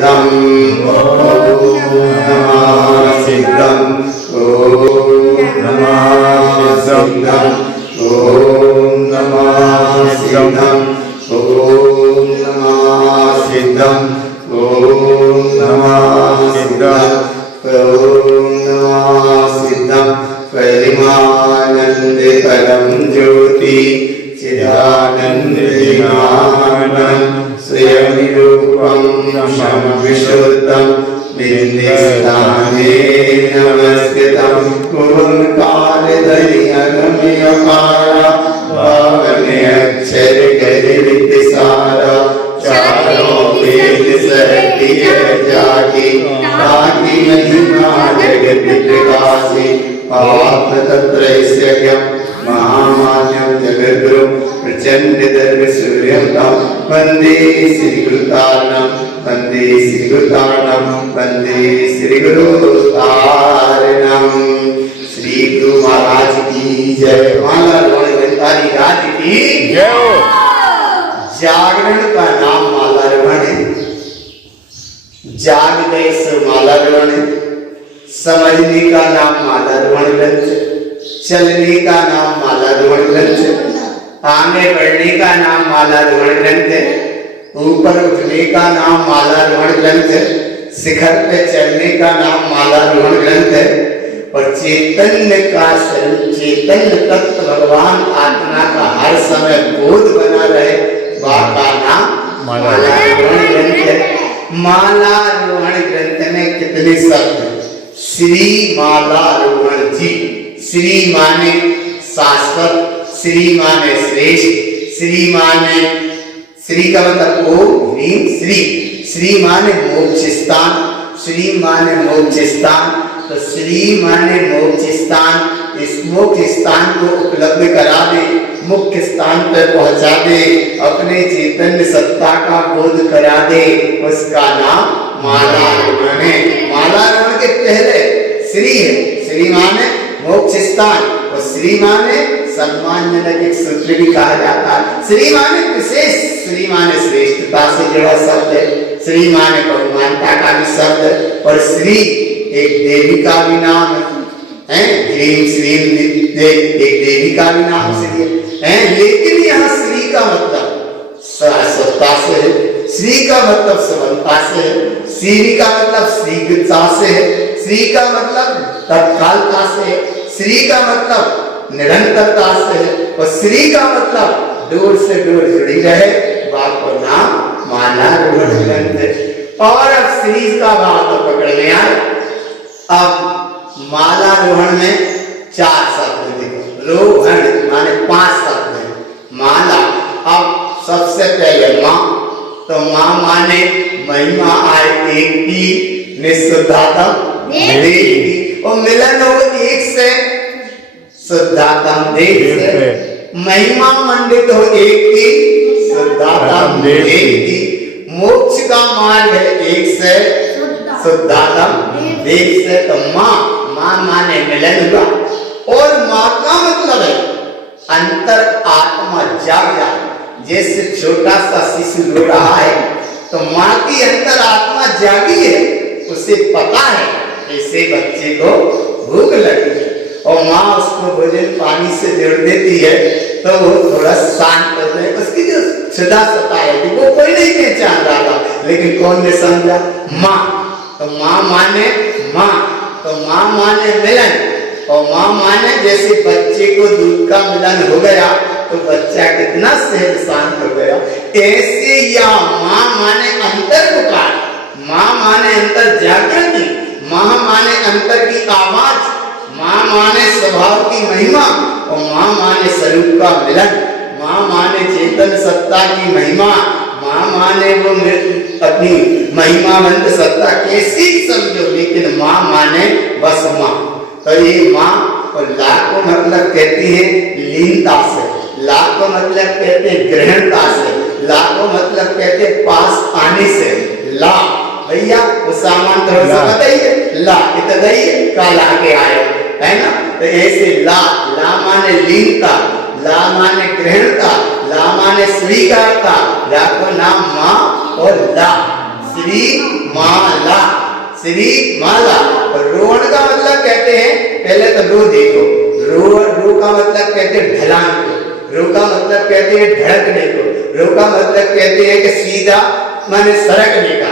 सिद्धम ओम नमः सिद्धम ओम नमः सिद्धम ओम नमः सिद्धम ओम नमः सिद्धम ओम नमः सिद्धम ओम नमः सिद्धम परिमानंद परम ज्योति चिदानंद विज्ञानम स्वयं रूपम शम विशुद्धम निंदिस्थाने नमस्कृतम ओंकारधरि अगम्य पारा पावने अक्षर गरित सारा चारों वेद सहतिय जाति ताकि महिमा जगत प्रकाशे आत्म तत्रैस्यज्ञं महामान्यं जगद्गुरुं प्रचंड दर्भ सूर्यं तं वंदे श्री गुरुतारणं वंदे श्री गुरुतारणं वंदे श्री गुरुतारणं। श्री गुरु महाराज की जय। माला गणतारी राज की जय। जागरण का नाम मालार्पण है। जाग गए सो मालार्पण है। समझने का नाम मालार्पण ग्रंथ, चलने का नाम मालार्पण ग्रंथ, आगे बढ़ने का नाम मालार्पण ग्रंथ है, ऊपर उठने का नाम मालार्पण ग्रंथ है, शिखर पे चढ़ने का नाम मालार्पण ग्रंथ है, और चैतन्य का स्वरूप चैतन्य तत्व भगवान आत्मा का हर समय बोध बना रहे का नाम मालार्पण ग्रंथ है। मालार्पण ग्रंथ में कितने शब्द? श्री मालार्पण जी। श्री माने शाश्वत, श्री माने श्रेष्ठ, श्री माने श्री का मतलब ओम ह्रीम श्री। श्री माने मोक्ष स्थान, श्री माने मोक्ष स्थान, तो श्री माने मोक्ष स्थान। इस मोक्ष स्थान को उपलब्ध करा दे, मुख्य स्थान पर पहुंचा दे, अपने चैतन्य सत्ता का बोध करा दे, उसका नाम मालार्पण है। मालार्पण के पहले श्री है। श्री माने मोक्ष स्थान और श्री माने सम्मानजनक एक सूत्र भी कहा जाता है। श्री माने विशेष, श्री माने श्रेष्ठता से जुड़ा शब्द है, श्री माने बहुमानता का भी शब्द है, और श्री एक देवी का भी नाम है। ह्रीम श्रीम एक देवी का भी नाम श्री है। लेकिन यहाँ श्री का मतलब शाश्वतता से है, श्री का मतलब समानता से है, श्री का मतलब शीघ्रता से है, श्री का मतलब तत्कालता से है, श्री का मतलब निरंतरता से है, और श्री का मतलब दूर से दूर जुड़ी रहे, बाप को नाम मालार्पण ग्रंथ है। और अब श्री का भाव तो पकड़ में आए। अब मालारोहण में 4 शब्द देखो। रोहण माने 5 शब्द है। माला, अब सबसे पहले माँ, तो माँ माने महिमा आए एक की, निशुद्धातम देव, और मिलन हो एक से, शुद्धातम देव से, महिमा मंडित हो एक की, शुद्धातम देव की, मोक्ष का मार्ग है एक से, शुद्धातम देव से, तो माँ माने मिलन हुआ। और माँ का मतलब है अंतर आत्मा जाग जा। जैसे छोटा सा शिशु रो रहा है तो माँ की अंतर आत्मा जागी है, उसे पता है ऐसे बच्चे को भूख लगी है, और माँ उसको भोजन पानी से जोड़ देती है तो वो थोड़ा शांत हो जाए। उसकी जो क्षुधा सताए थी वो कोई नहीं पहचान रहा था, लेकिन कौन ने समझा? माँ। तो माँ माने माँ, तो माँ माने मिलन, और माँ माने जैसे बच्चे को दूध का मिलन हो गया तो बच्चा कितना सहज शांत हो गया, ऐसे या माँ माने अंतर पुकार, माँ माने अंतर जागृति, माँ माने अंतर की आवाज, माँ माने स्वभाव की महिमा, और माँ माने स्वरूप का मिलन, माँ माने चेतन सत्ता की महिमा, माँ माने वो अपनी महिमावंत सत्ता कैसी समझो, लेकिन माँ माने बस माँ। तो ये माँ और ला को मतलब कहती है लीनता से, ला को मतलब कहते हैं ग्रहणता से, ला को मतलब कहते हैं पास आने से। ला भैया वो सामान थोड़ा सा बताइए, ला इतने का ला के आए है ना। तो ऐसे ला माने लीनता, ला माने ग्रहणता, ला माने स्वीकारता, ला को नाम माँ और ला श्री श्री माला। और रोहन का मतलब कहते हैं, पहले तो रो देखो, रो का मतलब कहते हैं ढलान को, रो का मतलब कहते हैं धड़कने को, रो का मतलब कहते हैं कि सीधा माने सरकने का।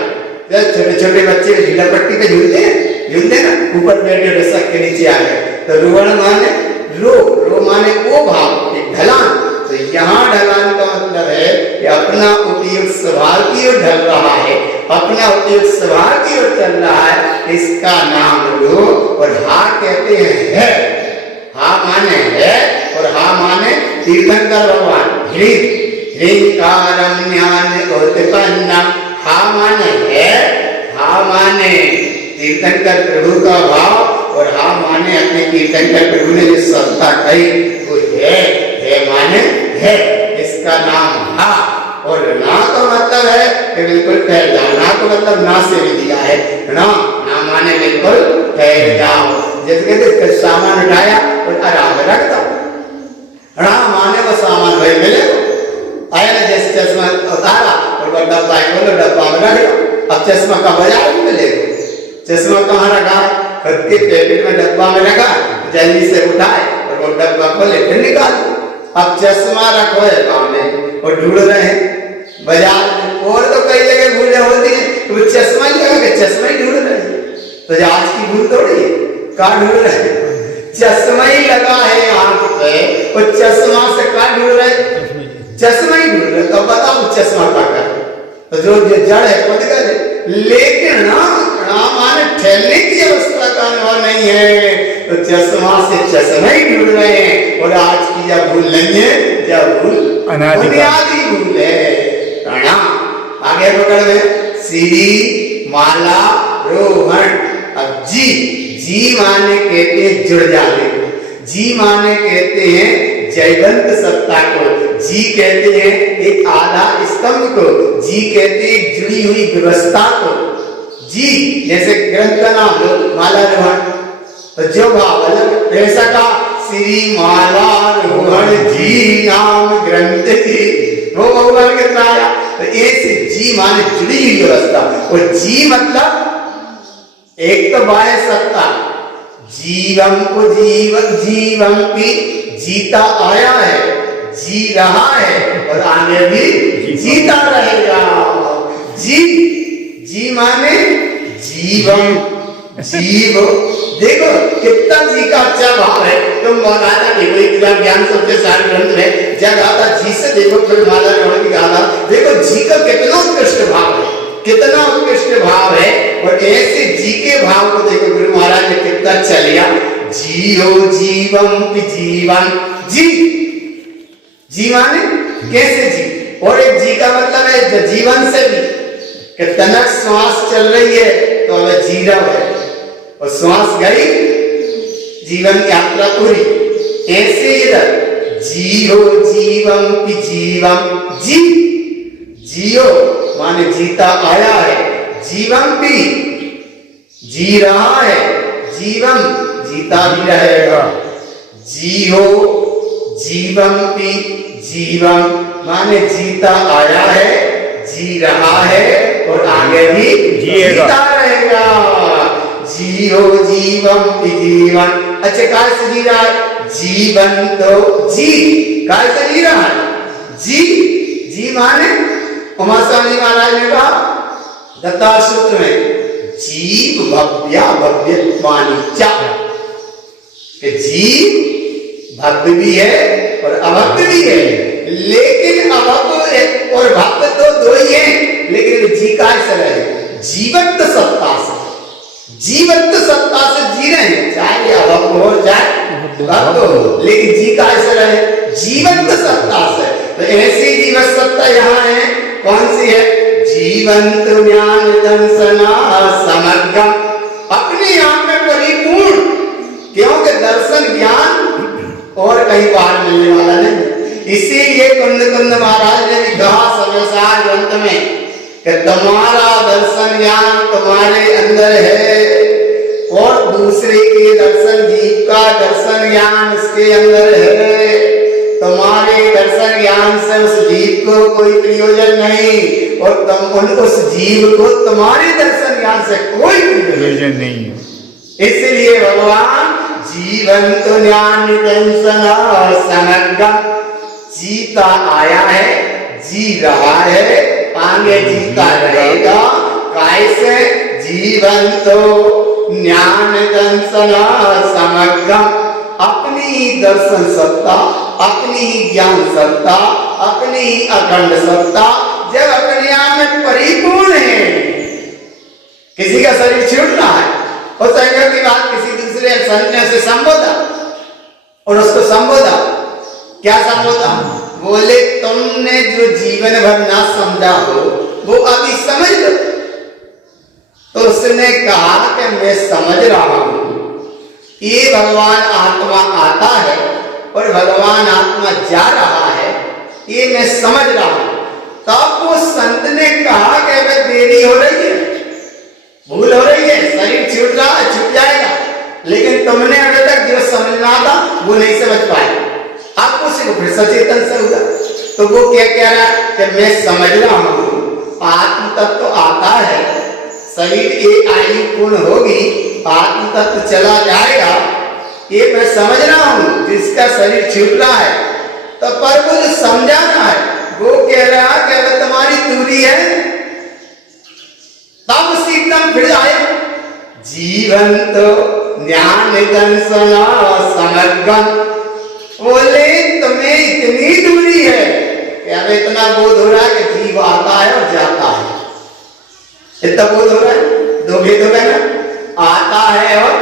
जब छोटे छोटे बच्चे ढीला पट्टी पे झूलते हैं ना, ऊपर बैठे रसक के नीचे आ गए, तो रोहन माने रो माने वो भाव एक ढलान। तो यहाँ ढलान का मतलब है कि अपना उपयुक्त स्वभाव की ओर ढल रहा है, अपना उपयुक्त स्वभाव की ओर चल रहा है, इसका नाम रो। और हा कहते हैं है, हा माने है और हा माने तीर्थंकर भगवान ह्रींकारं ज्ञान उत्पन्न। हा माने है, हा माने तीर्थंकर प्रभु का भाव, और हा माने अपने तीर्थंकर प्रभु ने जो सत्ता कही वो है माने है, इसका नाम हा। और ना का मतलब है कि बिल्कुल ठहर जाओ, ना का मतलब ना से भी दिया है, ना माने बिल्कुल ठहर जाओ। जैसे कहते सामान उठाया और आराम रख दो, ना माने वो सामान वही मिले आया ना। जैसे चश्मा उतारा और वो डब्बा खोलो, डब्बा में रख दो। अब चश्मा का बाजार में मिलेगा, चश्मा कहाँ रखा, खुद के पैकेट में डब्बा में रखा, जल्दी से उठाए और वो डब्बा खोले फिर निकाल। अब चश्मा रखो है गाँव में और ढूंढ रहे हैं बाजार में, और तो कई जगह भूलें होती है, तो चश्मा ही लगा के चश्मा ही ढूंढ रहे हैं। तो आज की भूल थोड़ी है, कहाँ ढूंढ रहे हैं, चश्मा ही लगा है आंख पे, और चश्मा से कहाँ ढूंढ रहे, चश्मा ही ढूंढ रहे। तो बताओ चश्मा का कर, तो जो जड़ है खुद कर, लेकिन ना माने ठहरने की अवस्था का अनुभव नहीं है, तो चश्मा से चश्मा ही ढूंढ रहे हैं। और आज की यह भूल नहीं है, यह भूल बुनियादी भूल है। प्रणाम। आगे पकड़ में श्री माला रोहन। अब जी माने कहते हैं जुड़ जाने को, जी माने कहते हैं जयवंत सत्ता को, जी कहते हैं एक आधार स्तंभ को, जी कहते हैं जुड़ी हुई व्यवस्था को। जी जैसे ग्रंथ का नाम लो माला रोहन, तो जो भाव अलग ऐसा का श्री माला रोहन जी नाम ग्रंथ जी, वो भगवान के आया। तो ऐसे जी माने जुड़ी हुई व्यवस्था, और जी मतलब एक तो बाह्य सत्ता, जीवम को जीवम की जीता आया है, जी रहा है और आगे भी जीता रहेगा। जी माने जीवम, जीव। देखो कितना जी का अच्छा भाव है। तुम महाराजा देखो इतना ज्ञान सबसे सारे ग्रंथ में जब आता जी से देखो, फिर माला रोहन की गाथा देखो, जी का कितना उत्कृष्ट भाव है, कितना उत्कृष्ट भाव है। और ऐसे जी के भाव को देखो गुरु महाराज ने कितना अच्छा लिया, जियो जीवम की जीवन। जी माने कैसे जी, और एक जी का मतलब है जीवन से भी, कि तनक श्वास चल रही है तो हमें जी रहा है, और श्वास गई जीवन की यात्रा पूरी। ऐसे इधर जियो जीवम की जीवम, जियो माने जीता आया है, जीवम भी जी रहा है, जीवम जीता भी रहेगा। जियो जीवम की जीवम माने जीता आया है, जी रहा है और आगे भी जीता रहेगा। जियो जीवम की जीवन। अच्छा काय से जी रहा है, जीवन तो जी काय से जी रहा है, जी माने उमा स्वामी महाराज ने कहा दत्ता सूत्र में, जीव भव्या भव्यत्वानिचा, कि जीव भव्य भी है और अभव्य भी है। लेकिन अभव्य और भव्य तो दो ही हैं, लेकिन जी का से रहे जीवंत सत्ता से, जीवंत सत्ता से जी रहे हैं, चाहे अभव्य हो चाहे भव्य हो, लेकिन जी का से रहे जीवंत सत्ता से। तो ऐसी जीवंत सत्ता यहाँ है, कौन सी है, जीवंत ज्ञान दर्शना समग्र, अपने आप में परिपूर्ण, क्योंकि दर्शन ज्ञान और कहीं बाहर मिलने वाला नहीं। इसीलिए कुंद महाराज ने भी कहा समसार ग्रंथ में कि तुम्हारा दर्शन ज्ञान तुम्हारे अंदर है, और दूसरे के दर्शन, जीव का दर्शन ज्ञान उसके अंदर है। तुम्हारे दर्शन ज्ञान से उस जीव को कोई प्रयोजन नहीं, और तुम उस जीव को तुम्हारे दर्शन ज्ञान से कोई प्रयोजन प्रयोजन नहीं है। इसलिए भगवान जीवन तो ज्ञान दंसना समग्र, जीता आया है, जी रहा है, आगे जीता रहेगा। कैसे? जीवन तो ज्ञान दंसना समग्र, अपनी ही दर्शन सत्ता, अपनी ही ज्ञान सत्ता, अपनी ही अखंड सत्ता जब अपने आप में परिपूर्ण है। किसी का शरीर छूट रहा है और संयोग की बात किसी दूसरे संन्यास से संबोधा और उसको संबोधा, क्या संबोधा? बोले तुमने जो जीवन भर ना समझा हो वो अभी समझ लो। तो उसने कहा कि मैं समझ रहा हूं। ये भगवान आत्मा आता है और भगवान आत्मा जा रहा है, ये मैं समझ रहा हूं। तब वो संत ने कहा कि अबे देरी हो रही है, भूल हो रही है, शरीर छूट रहा है, छूट जाएगा, लेकिन तुमने अभी तक जो समझना था वो नहीं समझ पाए। आपको से फिर सचेतन से होगा। तो वो क्या कह रहा है कि मैं समझ रहा हूं, आत्म तत्व तो आता है, शरीर एक आयु पूर्ण होगी, आत्म तत्व चला जाएगा, ये मैं समझ रहा हूं। जिसका शरीर छूट रहा है तो पर वो जो समझाना है वो कह रहा है कि अगर तुम्हारी दूरी है, तब उसी एकदम फिर आए जीवन तो ज्ञान दंसना समग्र। बोले तुम्हें इतनी दूरी है कि अब इतना बोध हो रहा है कि जीव आता है और जाता है। इतना बोध हो रहा है, दो भेद हो गए ना, आता है और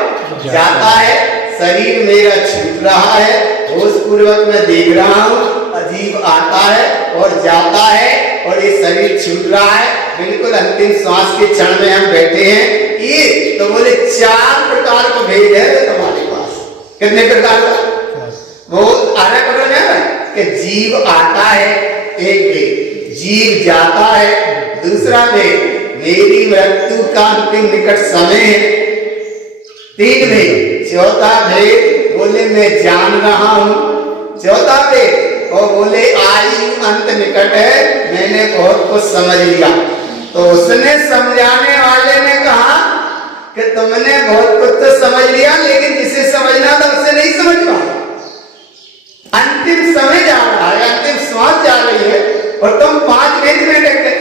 जाता है। शरीर मेरा छूट रहा है, होश पूर्वक मैं देख रहा हूं, अजीब आता है और जाता है, और ये शरीर छूट रहा है, बिल्कुल अंतिम श्वास के क्षण में हम बैठे हैं। ये तो बोले 4 प्रकार का भेद है तुम्हारे पास। कितने प्रकार का? वो आगे पढ़ो ना कि जीव आता है, एक भेद, जीव जाता है, दूसरा भेद, मेरी मृत्यु का अंतिम निकट समय है, 3 भेद। चौथा भेद बोले मैं जान रहा हूं, चौथा भेद और बोले आयु अंत निकट है, मैंने बहुत कुछ समझ लिया। तो उसने समझाने वाले ने कहा कि तुमने बहुत कुछ तो समझ लिया, लेकिन जिसे समझना था उसे नहीं समझ पाया। अंतिम समय जा रहा है, अंतिम श्वास जा रही है और तुम 5 भेद में डटे।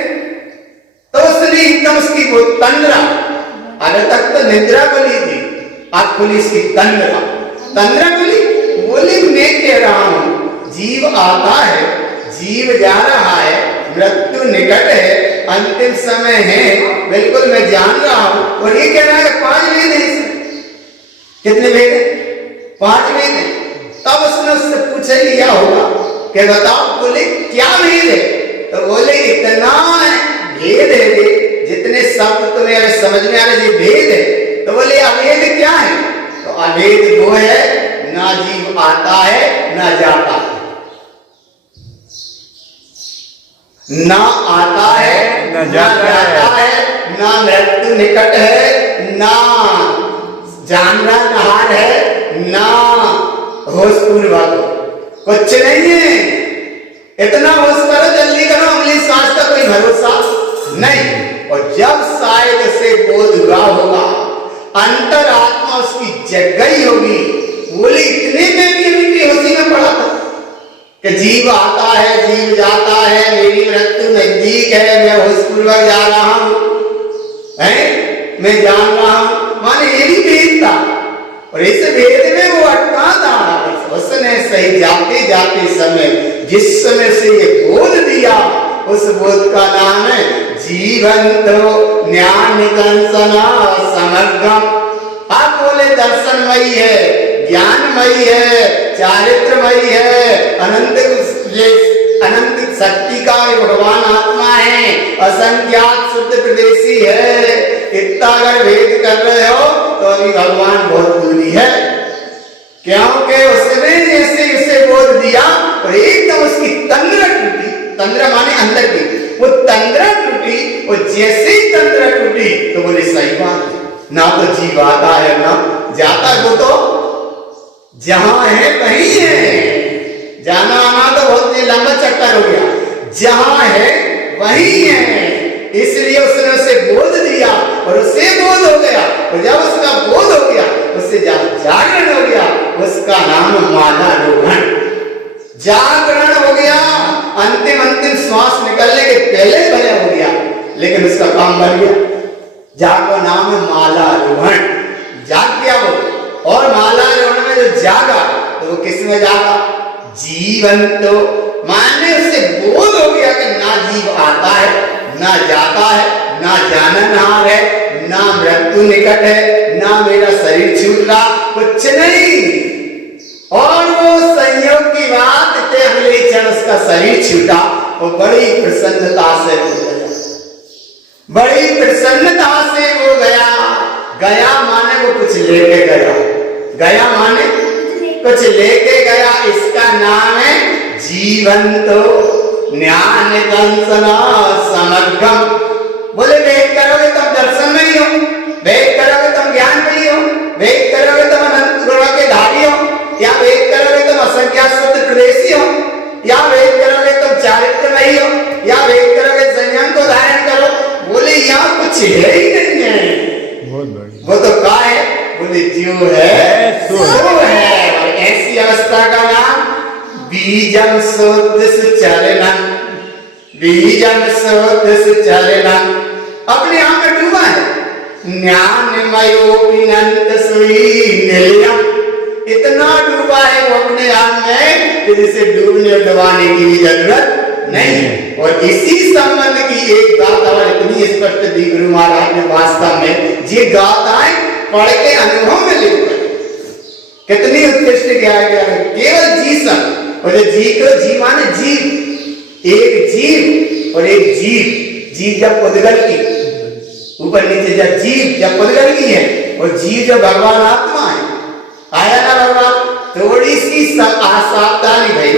तो उसने एकदम उसकी वो तंद्रा, अरे तक तो निद्रा बोली थी, आज खुली इसकी तंद्रा, तंद्रा बोली। बोली मैं कह रहा हूं जीव आता है, जीव जा रहा है, मृत्यु निकट है, अंतिम समय है, बिल्कुल मैं जान रहा हूं। और ये कह रहा है 5 भेद है इसमें। कितने भेद है? 5 भेद है। तब उसने उससे पूछ लिया होगा कि बताओ, बोले क्या भेद है? तो बोले इतना भेद है, जितने शब्द तुम्हें समझ में आ रहे भेद है। तो बोले अभेद क्या है? तो अभेद वो है, ना जीव आता है ना जाता है, ना आता है ना जाता है, ना मृत्यु निकट है, ना जानना नहार है, ना होश पूर्वक, कुछ नहीं है। इतना होश करो, जल्दी करो, अगली सांस का कोई भरोसा नहीं। और जब शायद से बोध हुआ होगा, अंतरात्मा उसकी जग गई होगी। बोले इतने में भी अभी होशी में पड़ा था कि जीव आता है, जीव जाता है, मेरी मृत्यु नजदीक है, मैं होश पूर्वक जा रहा हूं, मैं जान रहा हूं, माने ये भी भेद था। और इस भेद में वो अटका था। उसने सही जाते जाते समय जिस समय से ये बोध दिया, उस बोध का नाम है जीवन तो ज्ञान दंसना समग्र। आप बोले दर्शनमयी है, ज्ञानमयी है, चारित्रमयी है, अनंत शक्ति का भगवान आत्मा है, असंख्यात शुद्ध प्रदेशी है। इतना अगर भेद कर रहे हो तो अभी भगवान बहुत दूरी है, क्योंकि उसने जैसे उसे बोध दिया और एकदम उसकी तंद्रा टूटी। तंद्रा माने अंदर की, वो तंद्रा टूटी। और जैसे ही तंद्रा टूटी तो बोले सही बात है, ना तो जीव आता है ना जाता है, वो तो जहां है वहीं है। जाना आना तो बहुत लंबा चक्कर हो गया, जहां है वहीं है। इसलिए उसने उसे बोध दिया और उसे बोध हो गया और जब उसका बोध हो गया, उससे जब जागरण हो गया, उसका नाम मालारोहण। जागरण हो गया, अंतिम श्वास निकलने के पहले भले हो गया, लेकिन उसका काम बन गया। जागो नाम है मालारोहण। जाग गया वो, और मालारोहण में जो जागा तो वो किस में जागा? जीवन। तो माने उससे बोध हो गया कि ना जीव आता है, ना जाता है, ना जाननहार है, ना मृत्यु निकट है, ना मेरा शरीर छूट रहा, कुछ नहीं। और वो संयोग की बात थे, अगले क्षण उसका शरीर छूटा और बड़ी प्रसन्नता से वो गया, बड़ी प्रसन्नता से वो गया। गया माने वो कुछ लेके गया, गया माने कुछ लेके गया। इसका नाम है जीवंतो ज्ञान दंसना समग्रम। बोले वेद करोगे तुम दर्शन में ही हो, वेद करोगे तुम ज्ञान में ही हो, वेद करोगे तुम अनंत गुण के धारी हो, या वेद करोगे तुम असंख्या शुद्ध प्रदेशी हो, या वेद करोगे तुम चारित्र में ही हो, या वेद करोगे संयम को धारण करो। बोले यहाँ कुछ है ही नहीं है, वो तो क्या है? बोले जो है सो है। और ऐसी अवस्था का नाम बीजम सोदृश चलनम, बीजम सोदृश चलनम। अपने आप में डूबा है, ज्ञानमयोपिनंत सुई निलयम। इतना डूबा है वो अपने आप में कि जिसे डूबने डुबाने की भी जरूरत नहीं है। और इसी संबंध की एक गाथा इतनी स्पष्ट दी गुरु महाराज ने, वास्तव में ये गाथाएं पढ़ के अनुभव में लिख कितनी उत्कृष्ट क्या है। केवल जी सब, और जी को जी माने जीव, एक जीव और एक जीव। जीव जब उद्गल की ऊपर नीचे, जब जीव जब उद्गल की है, और जीव जो भगवान आत्मा है, आया ना भगवान। थोड़ी सी असावधानी भाई,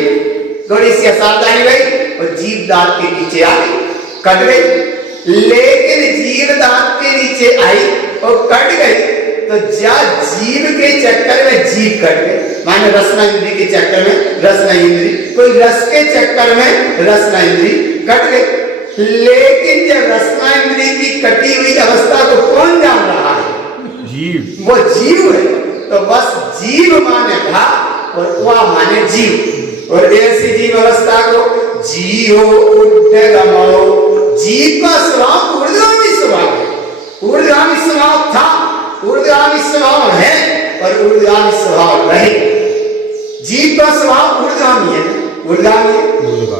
थोड़ी सी असावधानी भाई, और जीव दांत के नीचे आ गई, कट गई। लेकिन जीव दांत के नीचे आई और कट गई, तो जा जीव के चक्कर में जीव कट गई, माने रसना इंद्री के चक्कर में रसना इंद्री, कोई रस के चक्कर में रसना इंद्री कट गई। लेकिन जब रसना इंद्री की कटी हुई अवस्था को कौन जान रहा है? जीव, वो जीव है। तो बस जीव माने भाव और वह माने जीव। और ऐसी जीव अवस्था को जीव उड्डगमो, जीव का स्वभाव ऊर्ध्वगामी स्वभाव है, ऊर्ध्वगामी स्वभाव था, ऊर्ध्वगामी स्वभाव है और ऊर्ध्वगामी स्वभाव रहे। जीव का स्वभाव ऊर्ध्वगामी है, ऊर्ध्वगामी।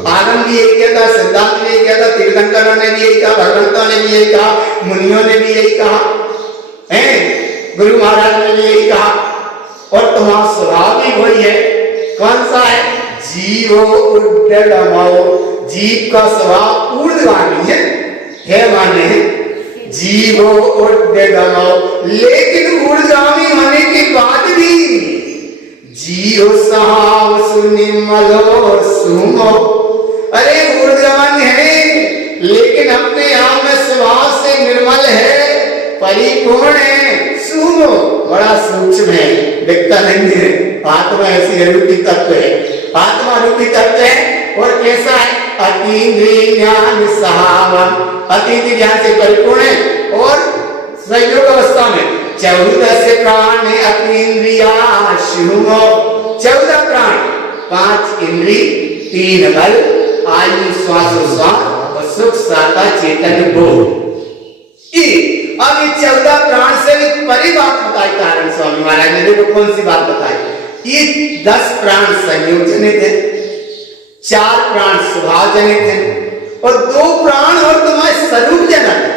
आनंद भी यही कहता, सिद्धांत भी यही कहता, तीर्थंकरों ने भी यही कहा, भगवंतों ने भी यही कहा, मुनियों ने भी यही कहा है, गुरु महाराज ने भी यही कहा। और तुम्हारा स्वभाव भी वही है। कौन सा है? जीवो उड्डगमो, जीव का स्वभाव ऊर्ध्वगामी है माने जीवो उड्डगमो। लेकिन ऊर्ध्वगामी होने के बाद भी जीव सहाव सुनिमलो सुमो। अरे ऊर्ध्वगामी है, लेकिन अपने आप में स्वभाव से निर्मल है, परिपूर्ण है, सुमो, बड़ा सूक्ष्म है, दिखता नहीं है। आत्मा ऐसी रूपी तत्व है, आत्मा रूपी तत्व है। और कैसा है? अतीन्द्रिय ज्ञान सहावन, अतीन्द्रिय ज्ञान से परिपूर्ण है। और संयोग अवस्था में 14 से प्राण है, अतीन्द्रिया शुभो। 14 प्राण, 5 इंद्री, 3 बल, आयु श्वासोश्वास और सुख साता चेतन बोध। अब ये 14 प्राण से परी बात बताई कारण स्वामी महाराज ने। देखो कौन सी बात बताई। ये 10 प्राण संयोग जनित है, 4 प्राण स्वभाव जनित है, और 2 प्राण और तुम्हारे स्वरूप जनक है।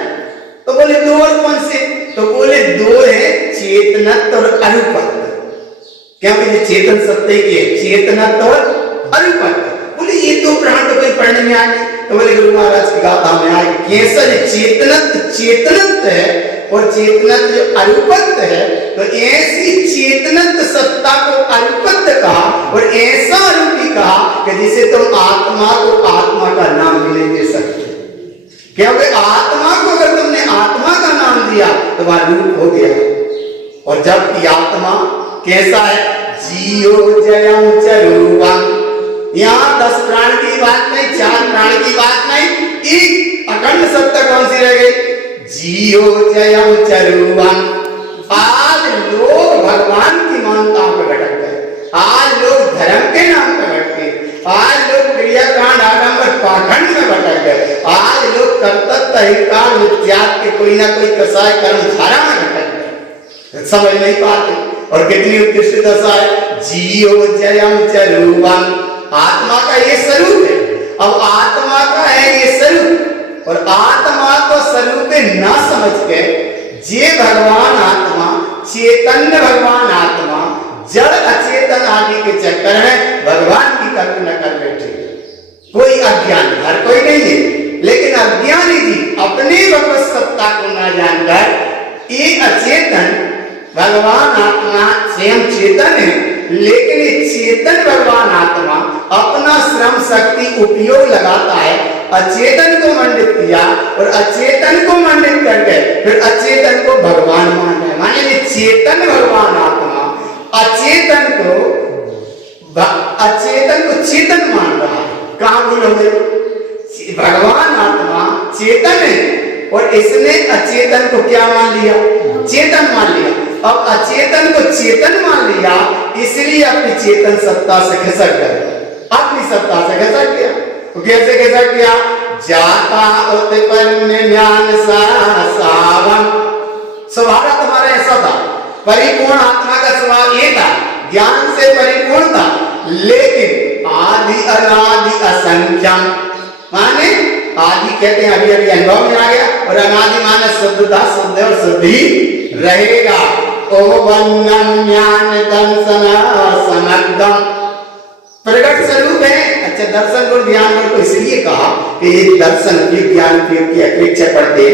तो बोले 2 और कौन से? तो बोले 2 है चेतनत्व और अरूपत्व। क्या बोले? चेतन सत्य की है, चेतनत्व और अरूपत्व। बोले ये 2 प्राण तो कोई पढ़ने में आए। तो बोले गुरु महाराज की गाथा में आए, कैसा चेतनत्व है और चेतनत्व जो अरूपत्व है। तो ऐसी चेतनत्व सत्ता को अरूपत्व कहा और ऐसा अरूपी कहा कि जिसे तुम आत्मा को आत्मा का नाम भी नहीं दे सकते। क्योंकि आत्मा को अगर तुमने आत्मा का नाम दिया तो वह रूप हो गया। और जबकि आत्मा कैसा है? जीव जयम चरूपम। यहाँ 10 प्राण की बात नहीं, 4 प्राण की बात नहीं, एक अखंड सत्ता कौन सी रह गई? जीव जयम चरूपम। आज लोग भगवान की मान्यताओं पर भटक गए, आज लोग धर्म के नाम पर भटके, आज लोग क्रियाकांड आडंबर पाखंड में भटक गए, आज लोग कर्तव्य अहिंकार विद्यात के कोई ना कोई कसाय कर्म धारा में भटक गए, समझ नहीं पाते। और कितनी उत्कृष्ट दशा है, जियो जयम चरूपम, आत्मा का ये स्वरूप है। अब आत्मा का है ये स्वरूप, और आत्मा को स्वरूप न समझ के जे भगवान आत्मा, चैतन्य भगवान आत्मा जड़ अचेतन आदि के चक्कर में भगवान की कल्पना कर बैठे। कोई अज्ञान, हर कोई नहीं है, लेकिन अज्ञानी जी अपने भगवत सत्ता को न जानकर ये अचेतन भगवान आत्मा स्वयं चेतन है, लेकिन ये चेतन भगवान आत्मा अपना श्रम शक्ति उपयोग लगाता है, अचेतन को मंडित किया और अचेतन को मंडित करके फिर अचेतन को भगवान मान रहे। माने चेतन भगवान आत्मा अचेतन को चेतन मान रहा है। कहां भूल हो गई? भगवान आत्मा चेतन है और इसने अचेतन को क्या मान लिया? चेतन मान लिया। अब अचेतन को चेतन मान लिया, इसलिए अपनी चेतन सत्ता से खिसक गया, अपनी सत्ता से खिसक गया। तो कैसे खिसक गया? जाता उत्पन्न ज्ञान सावन, स्वभाव तुम्हारा ऐसा था, परिपूर्ण आत्मा का स्वभाव ये था, ज्ञान से परिपूर्ण था, लेकिन आदि अनादि असंख्यम, माने आदि कहते हैं अभी अभी अनुभव में आ गया, और अनादि माने शुद्धता, शुद्ध और शुद्धि रहेगा। ओवन्नम ज्ञान दर्शन समग्रम, प्रकट स्वरूप है। अच्छा, दर्शन को ज्ञान को इसलिए कहा कि एक दर्शन ज्ञान की अपेक्षा पड़ते,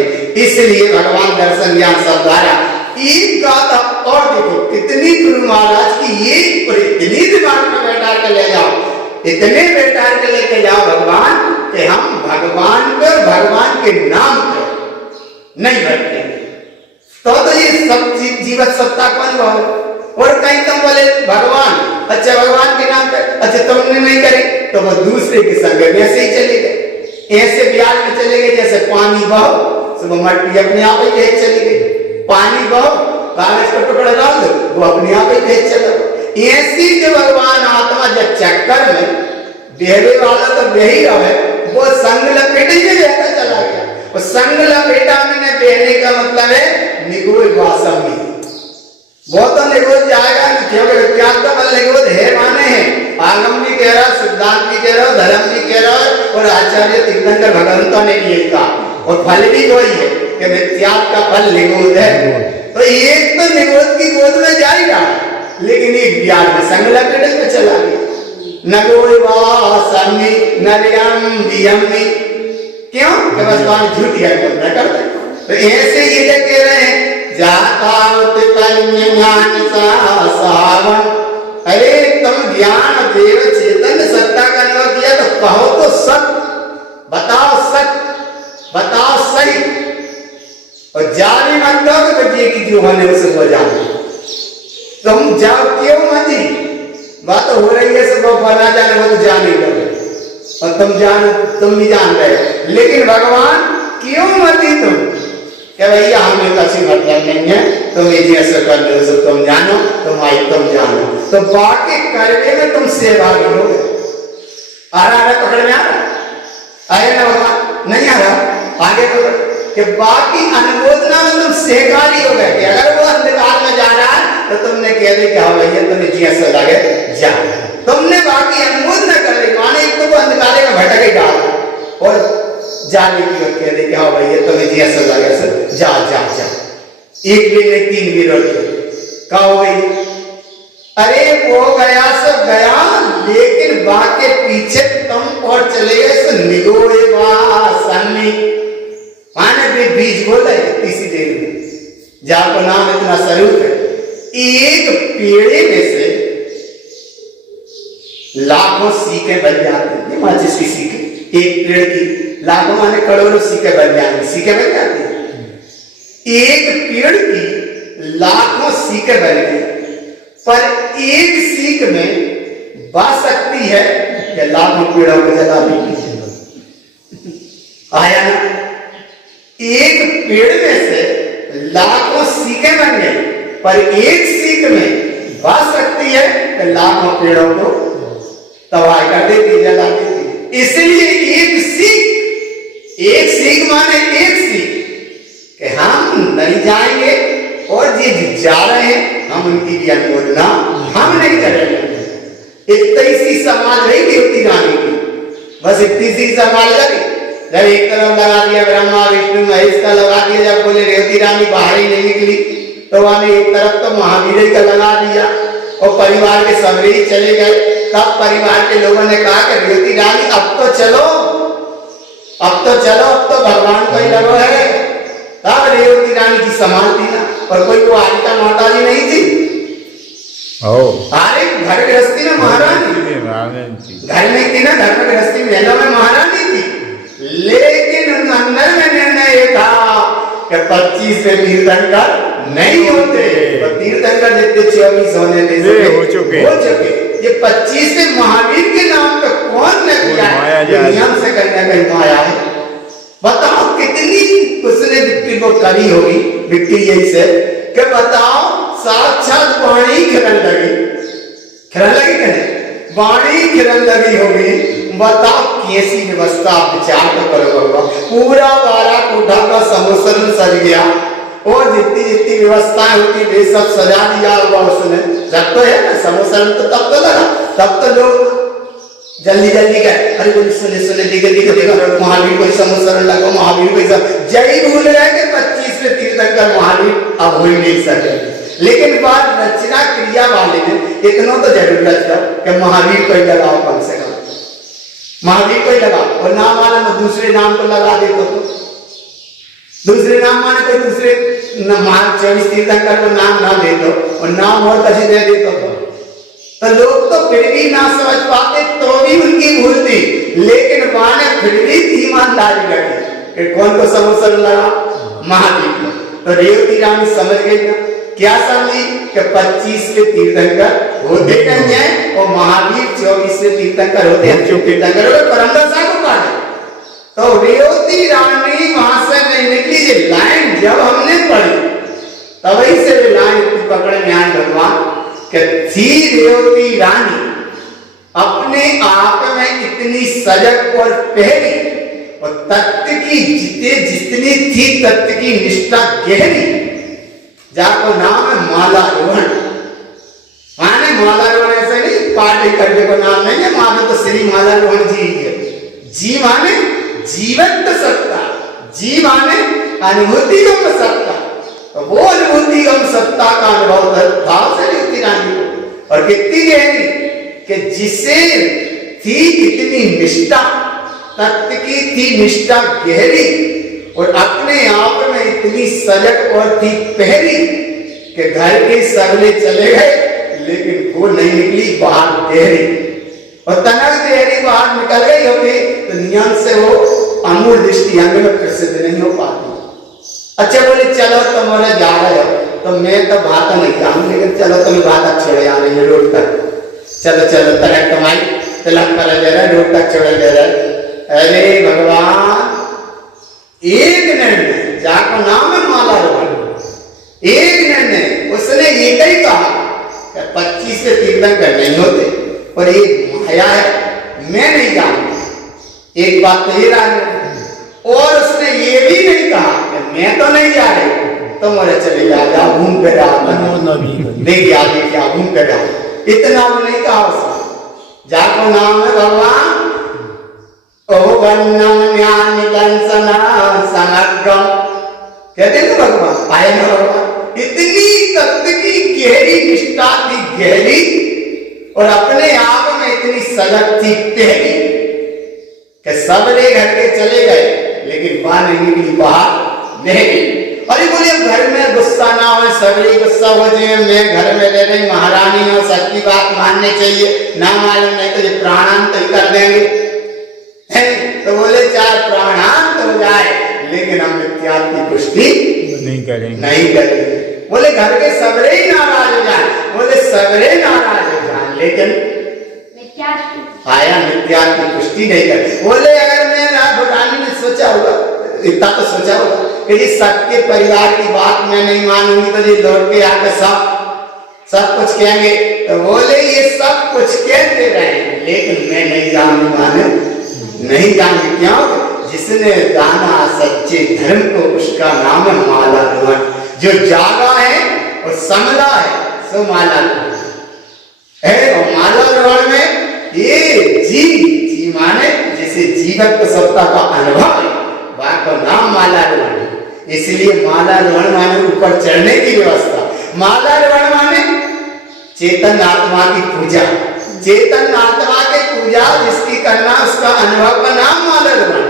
इसलिए भगवान दर्शन ज्ञान सब द्वारा एक गाथा। और देखो कितनी गुरु महाराज की एक इतनी दिमाग में बैठा कर ले जाओ, इतने बैठा कर लेके जाओ भगवान कि हम भगवान को भगवान के नाम पर नहीं भटकेंगे, तो ये सब जीवत सत्ता को अनुभव। और कहीं तुम बोले भगवान, अच्छा भगवान के नाम पे, अच्छा तुमने नहीं करी तो वो दूसरे के संग में ऐसे ही चले गए, ऐसे ब्याज में चले गए जैसे पानी बहो, तो वो मट्टी अपने आप ही भेज चली गई, पानी बहो कागज का टुकड़ा डाल दो वो अपने आप ही भेज चला। ऐसी के भगवान आत्मा जब चक्कर में बेहरे वाला तो बेही रहे, वो संग लपेटे ही बहता चला गया। और संग लपेटा में बहने का मतलब है निगोल वासम में, वो तो निगोल जाएगा, क्योंकि विज्ञान बल निगोल है माने हैं, आगम भी कह रहा, सिद्धांत भी कह रहा, धर्म भी कह रहा, और आचार्य तीर्थंकर भगवंतों ने भी यही कहा, और फल भी वही है कि विद्यात का फल निगोद है। तो एक तो निगोद की गोद में जाएगा, लेकिन एक ब्याज में संग लपेटे में चला गया। नगोल वासमी नरियम दियमी, क्यों? कि बस वहां झूठी हरकत न करते। तो ऐसे ये जो कह रहे हैं जाता उत्पन्न ज्ञान सावन, अरे तुम ज्ञान देव चेतन सत्ता का अनुभव किया तो कहो तो सत्य, बताओ सत्य, बताओ सही, और जाने मत दो कि बच्चे की जो होने उसे हो जाने, तुम जाओ क्यों मती, बात हो रही है सब बना जाने वो तो जान ही लो, और तुम भी जान रहे हो, लेकिन भगवान क्यों मती तुम, क्या भैया हमें कसी मतलब नहीं है, तुम ऐसे कर लो सब तुम जानो, तुम जानो, तो बाकी करने में तुम सहभागी हो। आ रहा है पकड़ में, आ रहा है ना भगवान? नहीं आ रहा, आगे पकड़ कि बाकी अनुमोदना में तुम सहकारी हो गए। अगर वो अंधकार में जा रहा है तो तुमने कह दी कि हाँ भैया तुम्हें जिया से लगे जा, तुमने बाकी अनुमोदना कर ली, माने एक तो वो अंधकारे में भटके डाल और जाने की ओर कह दे कि हाँ भैया तुम्हें जिया से लगे सर जा जा जा। एक भी नहीं, तीन भी रोटी कहा हो गई, अरे वो गया सब गया, लेकिन बाकी पीछे तुम और चले गए सो निगोए वासनी, माने भी बीज बोला है इसी देर में, जाको नाम इतना स्वरूप है। एक पेड़े में से लाखों सीखे बन जाते हैं, माचिस की सीखे, एक पेड़ की लाखों माने करोड़ों सीखे बन जाते हैं, सीखे बन जाते हैं। एक पेड़ की लाखों सीखे बन गई, पर एक सीख में बात सकती है कि लाखों पेड़ों को जला भी आया ना। एक पेड़ में से लाखों सीखे बन गई, पर एक सीख में बस सकती है कि लाखों पेड़ों को तबाह कर देती, जला देती। इसलिए एक सीख माने एक सीख कि हम नहीं जाएंगे और ये जा रहे हैं हम उनकी भी अनुमोदना हम नहीं करेंगे। इतनी सी समाज रही देवती रानी की, बस इतनी सी समाज लगी। जब एक तरफ लगा दिया ब्रह्मा विष्णु महेश का लगा दिया, जब बोले रेवती रानी बाहर ही नहीं निकली तो वहां एक तरफ तो महावीर का लगा दिया और परिवार के सबरे ही चले गए। तब परिवार के लोगों ने कहा कि रेवती रानी अब तो चलो, अब तो भगवान को ही लगो है। तब रेवती रानी की समाज थी ना, और कोई वो आदिता माता जी नहीं थी। अरे घर गृहस्थी में महारानी घर में थी ना, घर में गृहस्थी महलों में महारानी थी। लेकिन अंदर में निर्णय ये था कि 25 से तीर्थंकर नहीं होते, तो तीर्थंकर जितने 24 होने हो चुके। ये 25 से महावीर के नाम पे कौन ने किया है? नियम से कहीं ना कहीं माया है। बताओ कितनी उसने विक्री को करी होगी, विक्री यही से कि बताओ साक्षात वाणी खिलन लगी वाणी खिलन लगी होगी। बताओ कैसी व्यवस्था आप विचार तो करो बाबा। पूरा 12 कोठा का समुसरण सज गया और जितनी व्यवस्थाएं होती वे सब सजा दिया होगा उसने। जब तो है ना समुसरण, तो तब तो लगा, तब तो लोग जल्दी गए, अरे बोले सुने देखो महावीर को समुसरण लगा, महावीर को जय भूल रहे कि 25 में तीर्थंकर महावीर अब हो ही नहीं सके। लेकिन बात रचना क्रिया वाले ने इतना तो जरूर रचा कि महावीर को ही लगाओ, कम से कम महावीर को ही लगाओ। और नाम वाला मैं दूसरे नाम को लगा देता, तो दूसरे नाम माने कोई दूसरे 24 तीर्थंकर को नाम ना दे दो और नाम और कहीं दे देता तो लोग तो फिर भी ना समझ पाते, तो भी उनकी भूल थी। लेकिन माने फिर भी ईमानदारी रखी कि कौन को समुसरण लगा, महावीर को। तो रेवती रानी समझ गई ना, क्या समझी कि 25 के तीर्थंकर होते नहीं है और महावीर 24 से तीर्थंकर होते हैं। जो तीर्थंकर परमदशा को पाए तो रेवती रानी वहां से नहीं निकली। ये लाइन जब हमने पढ़ी तभी से वे लाइन पकड़े में आए भगवान कि थी रेवती रानी अपने आप में इतनी सजग और पहली और तत्व की जितनी थी तत्व की निष्ठा गहरी, जाको नाम है मालारोहण। माने मालारोहण ऐसे नहीं पार्टी करने को नाम नहीं है, मानो तो श्री मालारोहण जी है। जी माने जीवंत सत्ता, जी माने अनुभूतिगम सत्ता। तो वो अनुभूतिगम सत्ता का अनुभव था रेवती रानी को। और कितनी गहरी कि जिसे थी इतनी निष्ठा, तत्व की थी निष्ठा गहरी और अपने आप में इतनी सजग और थी पहरी कि घर के सगले चले गए लेकिन वो नहीं निकली बाहर गहरी। और तनक देहरी बाहर निकल गई होती तो नियम से वो अमूल दृष्टि अंग में प्रसिद्ध नहीं हो पाती। अच्छा बोले चलो तुम्हारे जा रहे हो तो मैं तो भाता नहीं जाऊंगी, लेकिन चलो तुम्हें भाता छोड़े आ रही है रोड तक, चलो तनक कमाई तिलक कर दे रहे रोड तक छोड़े दे रहे। अरे भगवान, एक निर्णय जाको नाम है मालारोहण, एक निर्णय उसने एक ही कहा कि 25 से तीर्थंकर नहीं होते और एक माया है, मैं नहीं जाऊंगा। एक बात तो ये रहा। और उसने ये भी नहीं कहा कि मैं तो नहीं जा रही, तो मोरे चले जा घूम कर देखिए घूम कर इतना भी नहीं कहा उसने। जाको नाम है भगवान ओ वन्नम ज्ञान दंसना समग्रम, कहते हैं भगवान आए ना भगवान। इतनी तत्व की गहरी निष्ठा थी गहरी और अपने आप में इतनी सजग थी पहली कि सबने घर के चले गए लेकिन बाहर नहीं निकली, बाहर नहीं गई। अरे बोले घर में गुस्सा ना हो, सबरी गुस्सा हो जाए, मैं घर में रह रही महारानी हो, सबकी बात माननी चाहिए, ना मालूम नहीं तो ये प्राणांत कर देंगे। तो बोले चाहे प्राणांत हो जाए लेकिन हम मिथ्या की पुष्टि नहीं करेंगे। बोले घर के सबरे ही नाराज हो जाए, बोले सबरे नाराज हो जाए लेकिन आया मिथ्या की पुष्टि नहीं करे। बोले अगर मैं रानी ने सोचा होगा, इतना तो सोचा होगा कि जी सबके परिवार की बात मैं नहीं मानूंगी तो जी लौट के आकर सब कुछ कहेंगे। तो बोले ये सब कुछ कहते रहे लेकिन मैं नहीं जाऊंगी, नहीं जाऊंगी। क्यों? जिसने जाना सच्चे धर्म को उसका नाम है माला रोहन। जो जागा है और समला है सो माला रोहन है। और माला रोहन में ये जी माने जिसे जीवन सत्ता का अनुभव है वह का नाम माला रोहन है। इसलिए माला रोहन माने ऊपर चढ़ने की व्यवस्था। माला रोहन माने चेतन आत्मा की पूजा। चेतन आत्मा की पूजा जिसकी करना उसका अनुभव का नाम माला रोहन।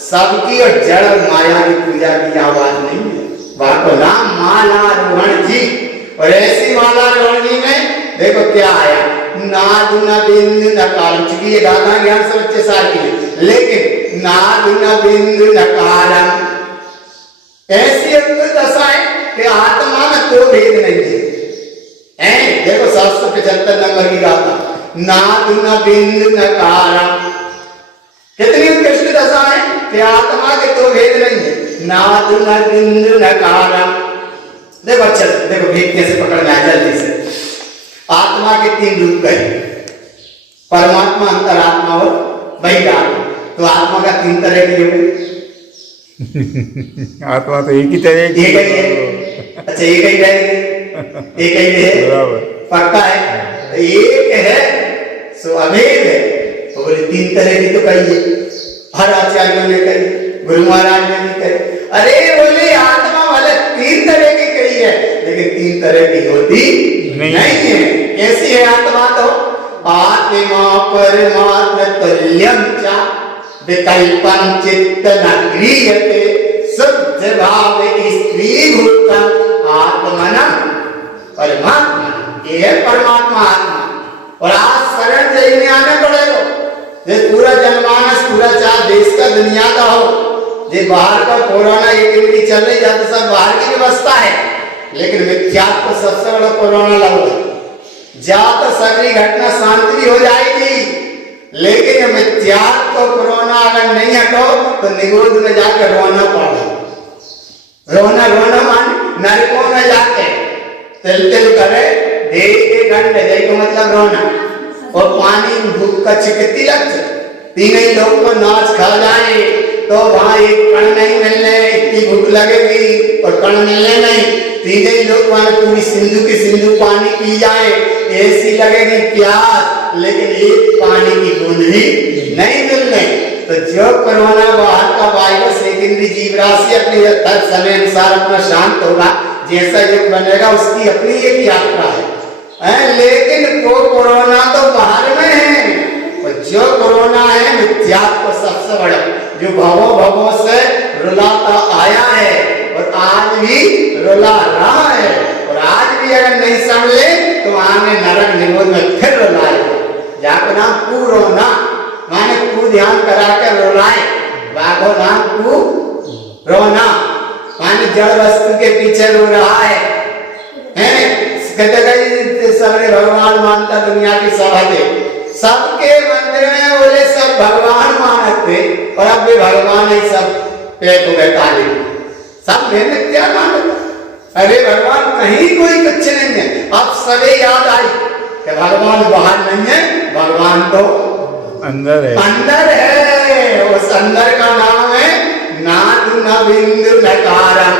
सबकी और जड़ और माया की पूजा की आवाज नहीं है, वह को नाम माला रोहन जी। और ऐसी माला रोहन जी में देखो क्या आया, नाद न बिंदु न कारम। चूंकि ये गाथा ज्ञान से बच्चे सार की है, लेकिन नाद न बिंदु न कारम ऐसी अद्भुत दशा है कि आत्मा में कोई भेद नहीं है। देखो 775 नंबर की गाथा, नाद न बिंदु न कारम। कितनी उत्कृष्ट दशा है कि आत्मा के तो भेद नहीं है, नाद न बिंदु न कारम। देखो अच्छा देखो भेद कैसे पकड़ना है जल्दी से। आत्मा के 3 रूप है, परमात्मा, अंतरात्मा और बहिरात्मा। तो आत्मा का 3 तरह की है। आत्मा तो एक ही तरह की है। अच्छा एक ही रहेगी, एक ही है, पक्का है। एक है सो अभेद है। तो बोले 3 तरह की तो कही हर आचार्यों ने कही, गुरु महाराज ने भी कही। अरे बोले आत्मा वाले 3 तरह की कही है लेकिन 3 तरह की होती नहीं है। कैसी है आत्मा? तो आत्मा परमात्मा तुल्यम च विकल्पं चित्त न क्रियते शुद्ध भाव स्त्री भूतम आत्मना परमात्मा। ये है परमात्मा आत्मा। और आज शरण चाहिए आने पड़ेगा। ये पूरा जनमानस पूरा चार देश का दुनिया का हो, ये बाहर का कोरोना एक्टिविटी चल रही है तो सब बाहर की व्यवस्था है, लेकिन मिथ्यात्व तो सबसे बड़ा कोरोना लगो जा तो सगली घटना शांति हो जाएगी। लेकिन मिथ्यात्व तो कोरोना अगर नहीं हटो तो निगोद में जाकर रोना पड़ा। रोना रोना मान नरकों में जाके तिल तिल करे दे के घंटे दे को मतलब रोना। और पानी भूख का चिकती लग तीन ही लोग को नाच खा जाए तो वहां एक कण नहीं मिलने, इतनी भूख लगेगी और कण मिलने नहीं। तीनों ही लोग वहां पूरी सिंधु की सिंधु पानी पी जाए, ऐसी लगेगी प्यास, लेकिन एक पानी की बूंद भी नहीं मिलने। तो जो कोरोना बाहर का वायरस सेकेंडरी जीव राशि अपने समय अनुसार अपना शांत होगा, जैसा युग बनेगा उसकी अपनी एक यात्रा है। लेकिन वो कोरोना तो बाहर में है, और जो कोरोना है मिथ्यात्व सबसे बड़ा, जो भवों से रुलाता आया है और आज भी रुला रहा है। और आज भी अगर नहीं समझे तो आने नरक निगोद में फिर रुलाएगा। जाकर नाम कोरोना माने कु ध्यान करा कर रुलाए, बागो नाम कु रोना माने जड़ वस्तु के पीछे रो रहा है। सबने भगवान मानता दुनिया की सभा थे, सबके मंदिर में बोले सब भगवान मानते और अब भी भगवान ही सब पैक हो गए काले, सब मैंने क्या मानता। अरे भगवान कहीं कोई कुछ नहीं है। अब सभी याद आई कि भगवान बाहर नहीं है, भगवान तो अंदर है, अंदर है। उस अंदर का नाम है नाद न बिंदु न कारण,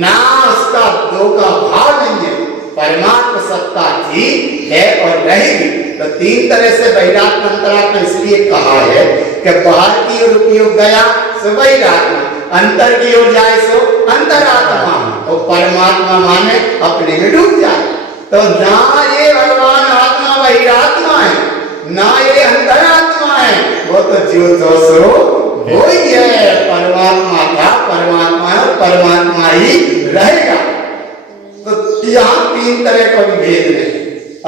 ना उसका दो का भाव नहीं है। परमात्मा सत्ता थी है और रहेगी। तो 3 तरह से बहिरात्मा अंतरात्मा इसलिए कहा है कि बाहर की ओर उपयोग गया सो बहिरात्मा, अंतर की ओर जाए सो अंतरात्मा, और परमात्मा माने अपने में डूब जाए। तो ना ये भगवान आत्मा बहिरात्मा है, ना ये अंतरात्मा है, वो तो जो सो वही है। परमात्मा का परमात्मा है और परमात्मा ही रहेगा। तो यहाँ 3 तरह का भी भेद नहीं।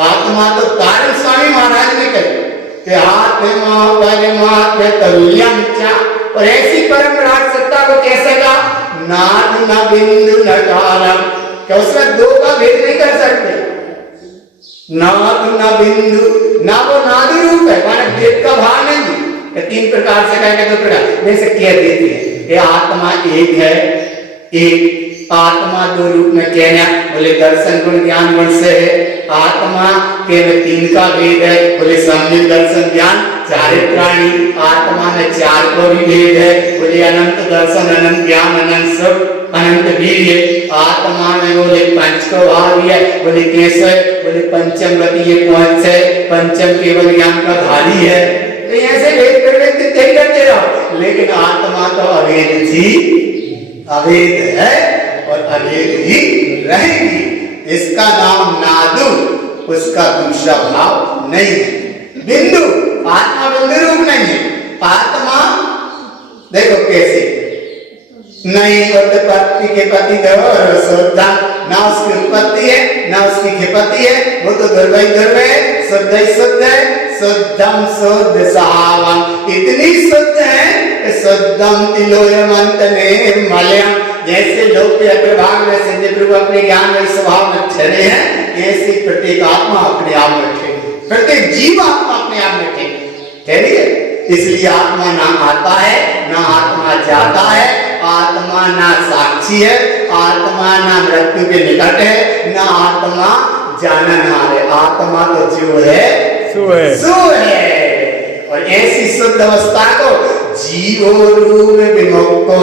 आत्मा तो तारण स्वामी महाराज ने कही कि आत्मा परमात्मा तुल्यम च, और ऐसी परम राज सत्ता को कैसे का नाद न बिंदु न कारम, क्या उसमें 2 का भेद नहीं कर सकते। नाद न बिंदु, ना वो नादि रूप है माने भेद का भाव नहीं है। 3 प्रकार से कहेंगे 2 प्रकार जैसे कह देती है कि आत्मा एक है एक आत्मा दो रूप में कहना, बोले दर्शन गुण ज्ञान गुण से है। आत्मा के में तीन का भेद है, बोले समझ दर्शन ज्ञान चारित्राणी। आत्मा में चार को भी भेद है, बोले अनंत दर्शन अनंत ज्ञान अनंत सुख अनंत वीर्य। आत्मा में बोले पंच को भाव है, बोले कैसे, बोले पंचम गति ये पहुंच है, पंचम केवल ज्ञान का धारी है। तो ऐसे भेद करते रहो, लेकिन आत्मा तो अभेद थी, अभेद है और अभेद ही रहेगी। इसका नाम नादु, उसका दूसरा भाव नहीं है। बिंदु, आत्मा बिंदु रूप नहीं है। आत्मा देखो कैसे नहीं उत्पत्ति के पति शुद्धा, ना उसकी उत्पत्ति है ना उसकी खिपति है, वो तो दुर्वय दुर्वय शुद्ध ही शुद्ध है। शुद्धम शुद्ध सहावम, इतनी शुद्ध है कि शुद्धम तिलोयमंत में मलयम। जैसे लोग के प्रभाव में सिद्ध प्रभु अपने ज्ञान में स्वभाव में ठहरे हैं, ऐसी प्रत्येक आत्मा अपने आप में ठहरी, प्रत्येक जीव आत्मा अपने आप में ठहरी है। इसलिए आत्मा ना आता है ना आत्मा जाता है, आत्मा ना साक्षी है, आत्मा ना मृत्यु के निकट है, ना आत्मा जाननहार है। आत्मा तो जो है सो है। और ऐसी शुद्ध अवस्था को जीवो रूप विमुक्तो,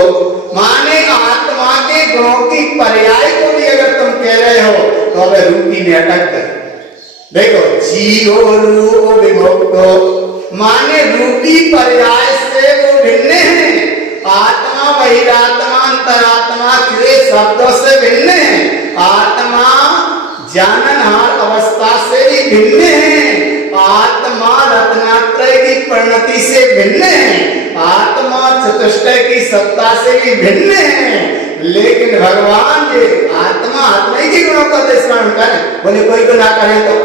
माने आत्मा के गुणों की पर्याय को भी अगर तुम कह रहे हो तो अब रूपी में अटक कर देखो। जीवो रूप विमुक्तो माने रूपी पर्याय से वो भिन्न है। आत्मा बहिरात्मा अंतरात्मा के शब्दों से भिन्न है। आत्मा जाननहार अवस्था से भी भिन्न है। आत्मा रत्नात्रय की परिणति से भिन्न है। आत्मा चतुष्टय की सत्ता से भी भिन्न है। लेकिन भगवान जी आत्मा आत्मा ही के गुणों का स्मरण करें, बोले कोई को ना करे तो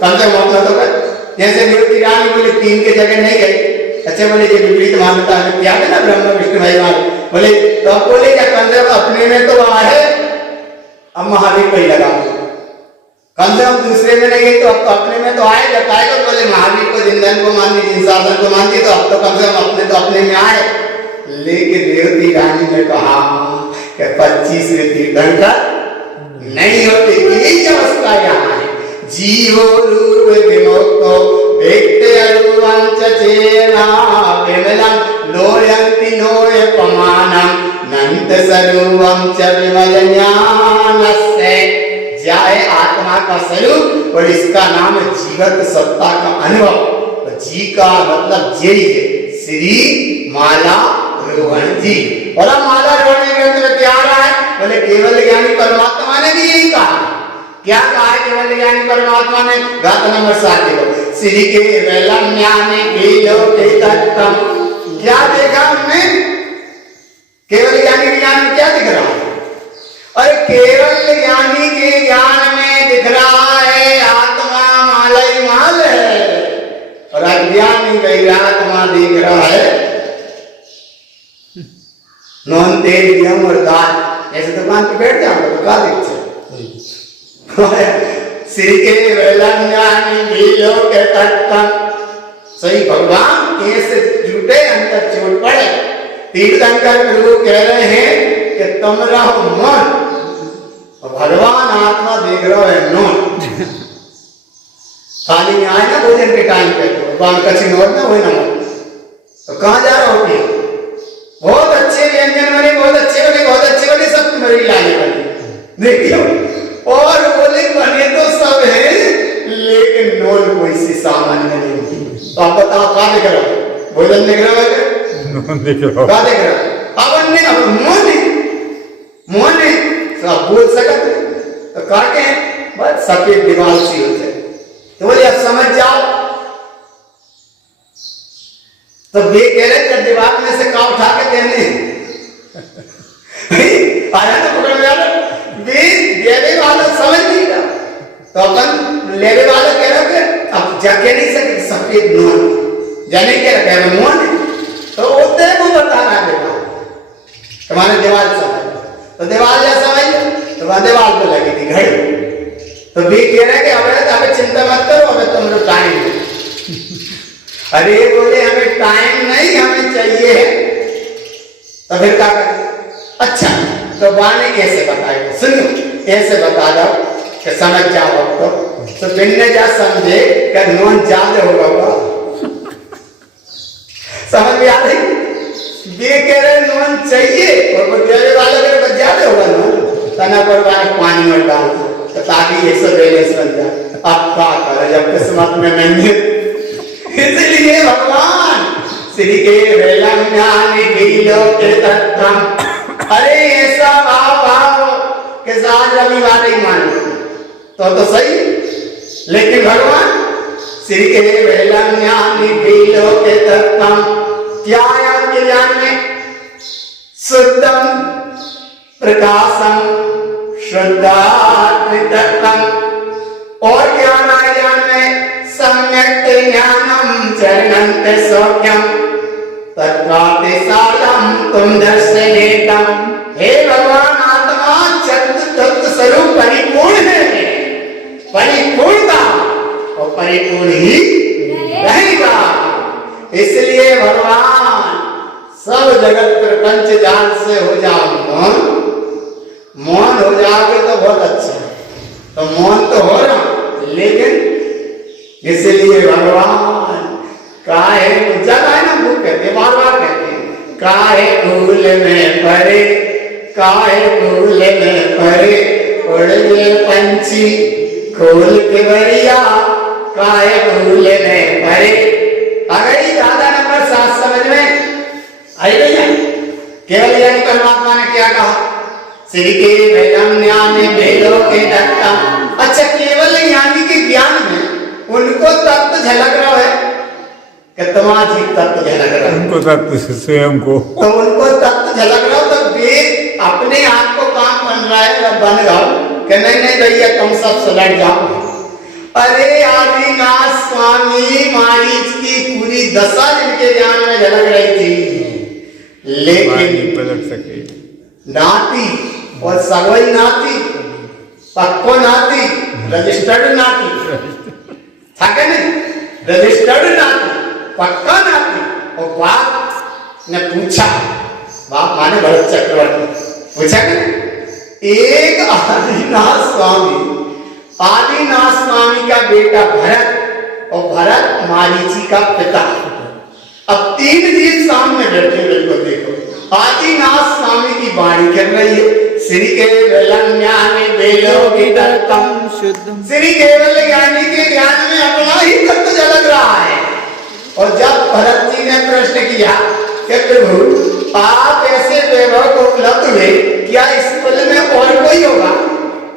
कम से कम तो कर। जैसे निवृत्ति रानी बोले तीन के जगह नहीं गई, अच्छा बोले ये विपरीत मान्यता है क्या है ना ब्रह्म विष्णु भगवान, बोले तो अब बोले क्या कम से कम अपने में तो है, अब महावीर को ही लगा कम से कम दूसरे में नहीं गई तो अब तो अपने में तो आए बताएगा। बोले महावीर को जिंदन को मानती, जिन साधन को मानती, तो अब तो कम से कम अपने तो अपने में आए। लेकिन रेवती रानी ने कहा कि 25वें तीर्थंकर नहीं होते, यही अवस्था यहाँ है। जीवो रूप विमुक्तो व्यक्ति अरूपं च चेना विमलं लोयन्ति लोयपमानं नन्त स्वरूपं च विमल ज्ञानस्य। जाए आत्मा का स्वरूप और इसका नाम है जीवत सत्ता का अनुभव। जी का मतलब जेई है, श्री माला रोहन जी। और अब माला रोहन ग्रंथ में क्या रहा है, बोले केवल ज्ञानी परमात्मा ने भी यही कहा। क्या कहा है केवल ज्ञानी परमात्मा ने? गाथा नंबर 7 देखो। श्री केवलम ज्ञानी विलोके तत्तम। क्या देखा हमने? केवल ज्ञानी ज्ञान में क्या दिख रहा है? और केवल ज्ञानी के ज्ञान में दिख रहा है आत्मा माला ही माल है, और अज्ञानी वैरात्मा दिख रहा है नॉन तेल गेहूं और दाल। ऐसे दुकान पे बैठ जाओ तो क्या दिखते श्री केवलम ज्ञानी विलोके तत्तम। सही भगवान कैसे झूठे अंदर चोट पड़े। तीर्थंकर प्रभु कह रहे हैं कि तुम रहो मन और भगवान आत्मा देख रहा है नॉन। खाली में आए ना भोजन के टाइम पे तो बाल कच्ची नोट में वही ना तो कहाँ जा रहा हो? बहुत अच्छे व्यंजन बने, बहुत अच्छे बने, बहुत अच्छे बने, सब तुम्हारी लाने वाले देखियो। और बोले बने तो सब है लेकिन नोट कोई सी सामान्य नहीं होती। तो आप बताओ कहाँ दिख रहा हो? भोजन दिख रहा है? देख रहा कहाँ दिख रहा है? अपन ने अब मोने तो आप बोल सकते तो काटे बस सफेद दीवार सी होते तो बोले अब समझ जाओ। तो वे कह रहे थे दीवार में से का उठा के देने आया तो पकड़ में आ रहा वे देने वाला समझ नहीं रहा। तो अपन लेने वाला कह रहा है अब जाके नहीं सके सफेद नोन जाने क्या कह रहा मोहन तो होते हैं वो बता रहा है तुम्हारे दीवार समझ तो दीवार जा समझ तो वहां दीवार पे लगी थी घड़ी। तो भी कह रहे कि अबे चिंता मत करो, अबे तुम लोग टाइम अरे बोले हमें टाइम नहीं हमें चाहिए है। तो फिर क्या करें? अच्छा तो बाने कैसे बताएगा, सुनो ऐसे बता दो कि समझ जाओ अब तो बिन्ने जा समझे कि नोन ज्यादा होगा समझ में आ रही, ये कह रहे नोन चाहिए और वो देने वाला अगर ज्यादा होगा नोन तना पर पानी में डाल तो ताकि 142 बन जाए। अब क्या करे जब किस्मत में नहीं है, इसलिए भगवान श्री के वेलम ज्ञानी गिलो के तत्व, अरे ऐसा भाव के साथ रविवार ही मान तो सही, लेकिन भगवान श्री के वेलम ज्ञानी गिलो के तत्व क्या है आपके ज्ञान में, शुद्धम प्रकाशम शुद्धात्मिकम, और ज्ञान है ज्ञान में सम्यक ज्ञानम चरणंत सौख्यम तत्वाते सालम तुम दर्शनेतम। हे भगवान आत्मा तत्व स्वरूप परिपूर्ण है, परिपूर्णता और परिपूर्ण ही रहेगा। इसलिए भगवान सब जगत प्रपंच जान से हो जाओ मौन हो जाओगे तो बहुत अच्छा है, तो मौन तो हो रहा लेकिन इसलिए भगवान काहे ज्यादा है ना भूख कहते बार बार कहते हैं काहे फूल में परे, काहे फूल में परे उड़े पंछी खोल के बरिया, काहे फूल में परे। अगर ये दादा नंबर 7 समझ में आई भैया, केवल यानी परमात्मा ने क्या कहा, श्री के वेदम ज्ञान वेदों के तत्व। अच्छा केवल यानी के ज्ञान में उनको तत्व झलक रहा है कि तुम्हारी तत्व झलक रहा है, उनको तत्व स्वयं को, तो उनको तत्व झलक रहा हो तो वेद अपने आप को काम बन रहा है बन जाओ कि नहीं भैया तुम सब सुलट जाओ। अरे आदिनाथ स्वामी मारीच की पूरी दशा जिनके ज्ञान में झलक रही थी, लेकिन पलट सके नाती और सगवई नाती पक्को नाती रजिस्टर्ड नाती था क्या नहीं, रजिस्टर्ड नाती पक्का नाती। और बाप ने पूछा, बाप माने भरत चक्रवर्ती पूछा कि एक आदिनाथ स्वामी का बेटा भरत और भरत मारीची का पिता, अब 3 जीव सामने बैठे बिल्कुल देखो, आदिनाथ स्वामी की वाणी कर रही है श्री केवल ज्ञान वेदों की तत्वम शुद्धम, श्री केवल ज्ञानी के ज्ञान में अपना ही तत्व झलक रहा है। और जब भरत जी ने प्रश्न किया कि प्रभु आप ऐसे वैभव को उपलब्ध हुए, क्या इस पल में और कोई होगा,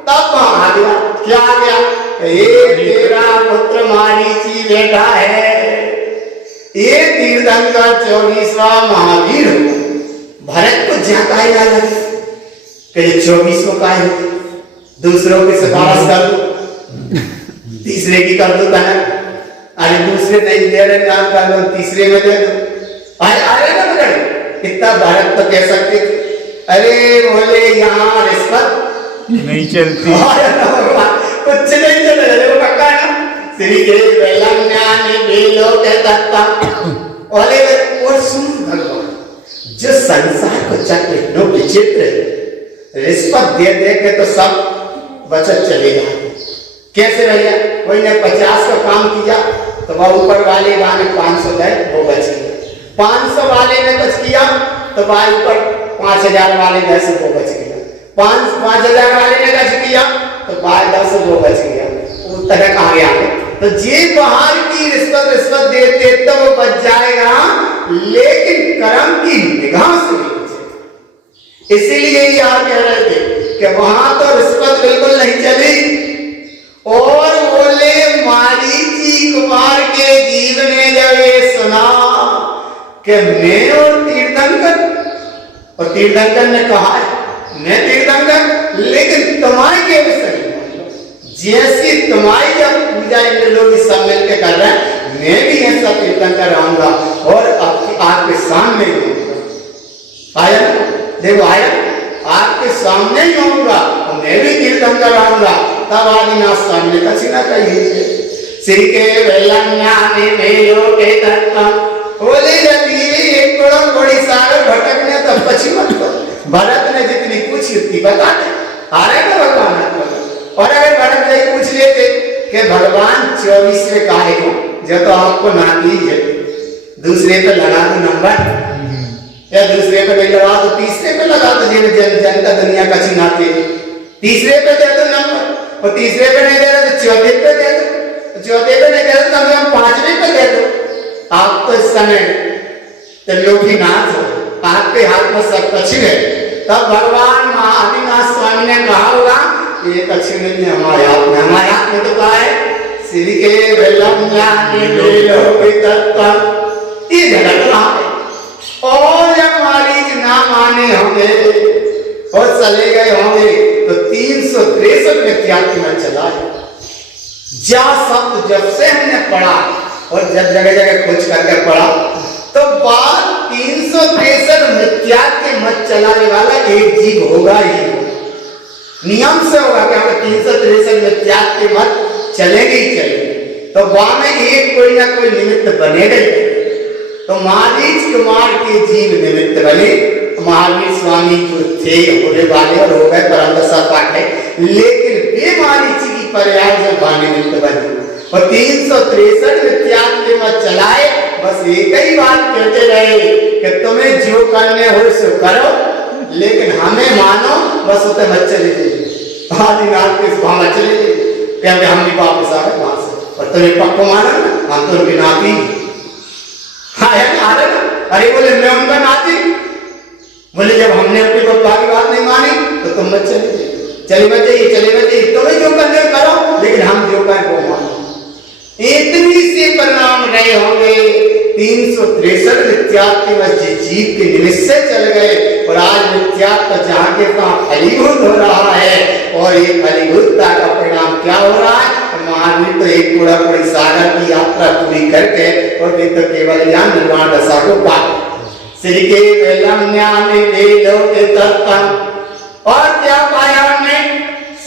तब वहां आ गया, क्या आ गया, ये तेरा पुत्र मारीची बेटा है, ये तीर्थंकर 24वां महावीर होगा। भरत को जाता ही लगा कि 24वां का है, दूसरों की सिफारिश कर दो, तीसरे की कर दो कनक, अरे दूसरे नहीं दे रहे नाम कर दो, तीसरे में दे दो, अरे ना बगड़ इतना भारत तो कह सकते थे, अरे बोले यहाँ रिश्वत नहीं चलती, कुछ नहीं चल रहा वो पक्का ना, श्री के वेलम ज्ञान वेदों के तत्व। और सुन भगवान जो संसार को चक्र नो विचित्र रिश्वत दे दे के तो सब बचत चलेगा। कैसे भैया, कोई ने 50 का काम किया तो वह ऊपर वाले ने 500 दे वो बच गया, 500 वाले ने कुछ किया तो वह ऊपर 5000 वाले 10 वो बच गया, 5000 वाले ने कुछ किया तो 10 वो बच गया, उस तरह कहा गया। तो जे बाहर की रिश्वत देते तो वो बच जाएगा, लेकिन कर्म की निगाह से नहीं बचेगा। इसीलिए ये आप कह रहे थे कि वहां तो रिश्वत बिल्कुल नहीं चली। और बोले मारीची कुमार के जीव ने जब ये सुना कि मैं और तीर्थंकर ने कहा है मैं तीर्थंकर, लेकिन तुम्हारे के विषय जैसी तुम्हारी जब पूजा इन लोग सब मिलकर कर रहे हैं, मैं भी ऐसा तीर्थंकर आऊंगा और आपके सामने ही आऊंगा। आया देखो, आया आपके सामने ही आऊंगा और मैं भी तीर्थंकर आऊंगा। तब आदिनाथ स्वामी ने कसी ना कही श्री के वेलम मेलो के तत्व बोले जब ये एक बड़ा बड़ी सागर भटकने तब पछी मत भरत ने जितनी पूछी उतनी बताते आ रहे ना भगवान आत्मा। और अगर भरत यही पूछ लेते कि भगवान 24वें काहे को, जो तो आपको नाती है, दूसरे पे लगा दो नंबर, या दूसरे पे नहीं लगा तो तीसरे पे लगा दो, जनता दुनिया का चिन्हाते, तीसरे पे दे दो नंबर, और तीसरे पे नहीं दे रहे तो चौथे पे दे दो, चौथे पे नहीं दे रहे तो हम 5वें पे दे दो। आप तो इस समय त्रिलोकीनाथ हो, आपके हाथ में सब कुछ है। तब भगवान आदिनाथ स्वामी ने कहा होगा ये कुछ नहीं है हमारे हाथ में, हमारे हाथ में तो क्या है, श्री के वेलम ज्ञानी वेलोके तत्व, ये झलक रहा है। और जब मारीच ना माने होंगे और चले गए होंगे तो 363 में त्याग में चला है। जा शब्द जब से हमने पढ़ा और जब जगह जगह खोज करके पढ़ा तो बात 363 मिथ्या के मत चलाने वाला एक जीव होगा ही होगा, नियम से होगा कि हमें 363 मिथ्या के मत चलेंगे ही चलेंगे। तो वहां में एक कोई ना कोई निमित्त बनेगा ही। तो मारीच कुमार के जीव निमित्त बने, महावीर स्वामी जो थे होने वाले और हो गए परम दशा पाठे, लेकिन वे मारीच की पर्याय जब निमित्त बने और 363 मिथ्या के मत चलाए, बस एक ही बात कहते रहे कि तुम्हें जो करने हो सो करो, लेकिन हमें मानो, बस उसे मत चले जाइए। आदिनाथ के वहां चले जाइए, क्योंकि हम भी वापस आ गए वहां से, और तुम्हें पक्को माना ना, हम तो उनके नाती। हाँ अरे बोले मैं उनका नाती, बोले जब हमने अपने पप्पा की बात नहीं मानी तो तुम मत चले मत जाइए, तुम्हें जो करने करो, लेकिन हम जो करें वो मानो। इतनी से परिणाम रहे होंगे, 363 मिथ्या के मस्जिद जीव के निमित्त से चल गए, और आज मिथ्या का जहां के वहां फलीभूत हो रहा है। और ये फलीभूतता का परिणाम क्या हो रहा है, महावीर तो एक पूरा पूरी सागर की यात्रा पूरी करके और वे तो केवल ज्ञान निर्वाण दशा को पाए। श्री के वेलम ज्ञान वेलोके तत्व, और क्या पाया हमने,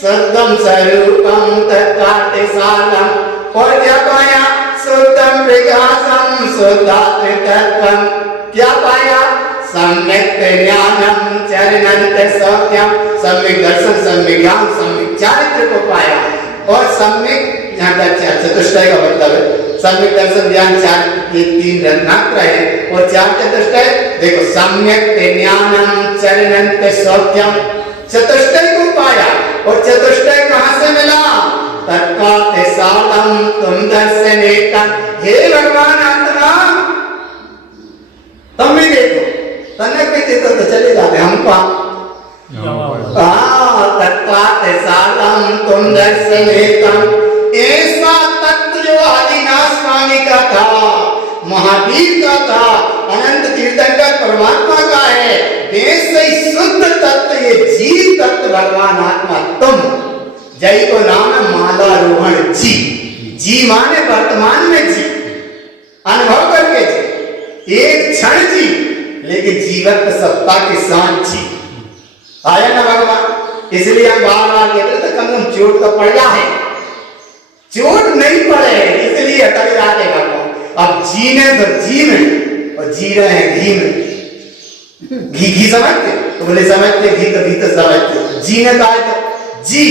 सदम स्वरूपम तत्काते सालम, और क्या पाया, शुद्धम प्रकाशम शुद्धात्म तत्वम, क्या पाया, सम्यक ज्ञानम चरणंत सत्यम, सम्यक दर्शन, सम्यक ज्ञान, सम्यक चारित्र को पाया। और सम्यक यहाँ का चतुष्टय का मतलब है, सम्यक दर्शन ज्ञान चारित्र ये 3 रत्नात्र है, और चार चतुष्टय देखो, सम्यक ज्ञानम चरणंत सत्यम, चतुष्टय को पाया। और चतुष्टय कहां से मिला, तत्काते सालम तुम दर्शनेतम, हे भगवान आत्मा, तुम भी देखो, तनक भी देखो तो चले जाते हम तत्काते सालम तुम दर्शनेतम, ऐसा तत्व जो आदिनाथ स्वामी का था, महावीर का था, अनंत तीर्थंकर परमात्मा का है, ऐसे ही शुद्ध तत्व ये जीव तत्व भगवान आत्मा तुम, जय को नाम है मालारोहण जी, जी माने वर्तमान में जी, अनुभव करके जी, एक क्षण जी, लेकिन जीवन सत्ता के साथ जी आया ना भगवान। इसलिए हम बार-बार कहते थे कम चोट तो पड़ है, चोट नहीं पड़े इसलिए अटक जाते भगवान। अब जीने तो जी में, और जी रहे हैं घी में। घी समझते तो बोले समझते, घी तो भीतर समझते, जीने का है तो जी,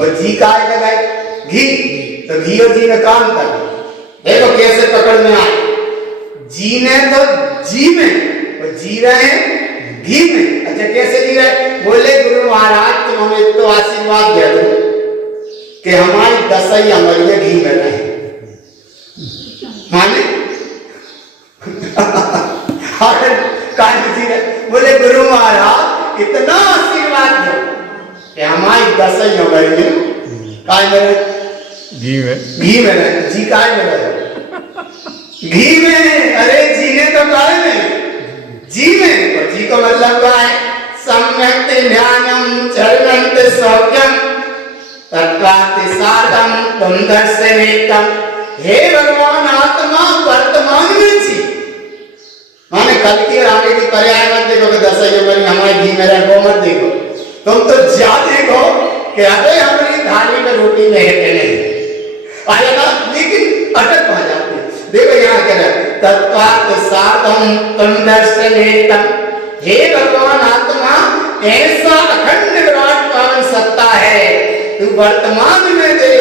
और जी का है गए घी, तो घी और जी में काम कर। देखो कैसे पकड़ में आए, जीने तो जी में और जी रहे हैं घी में। अच्छा कैसे जी रहे, बोले गुरु महाराज तुम हमें तो आशीर्वाद दे दो कि हमारी दसई अमरिया घी में रहे, माने जी रहे, बोले गुरु महाराज इतना आशीर्वाद दो कि हमारी दसई अमरिया काय में रहे, घी में रहे, जी काय में रहे, घी में। अरे जीने तो काय में, जी में, और जी को मतलब क्या है, सम्यक ध्यानम चरणंत सौख्यम तत्काते साधम तुम दर्शनेतम, हे भगवान आत्मा वर्तमान में जी, माने कल की और आगे की पर्याय मत देखो कि दसई में हमारे घी में रहे, वो मत देखो, तुम तो जा देखो कि अरे हमारी थाली में रोटी नहीं है नहीं आया ना, लेकिन अटक पा जाते। देखो यहाँ कह रहे तत्कात साधम तुम दर्शनेतम, हे भगवान आत्मा ऐसा अखंड विराट पावन सत्ता है, तू वर्तमान में दे,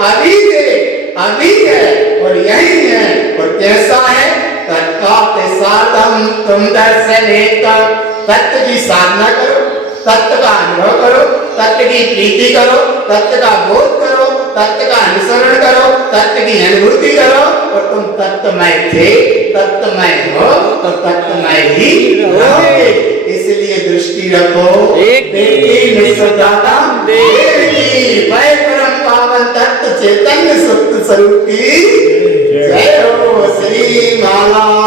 अभी दे, अभी है और यही है। और कैसा है? तत्व साधम तुम दर्शन एकम, तत्व की साधना करो, तत्व का अनुभव करो, तत्व की प्रीति करो, तत्व का बोध करो, तत्व का अनुसरण करो, तत्व की अनुभूति करो और तुम तत्वमय थे, तत्वमय हो और तत्वमय ही रहोगे। इसलिए दृष्टि रखो वह परम पावन तत्व चैतन्य सत्य स्वरूप की जय हो। श्री माला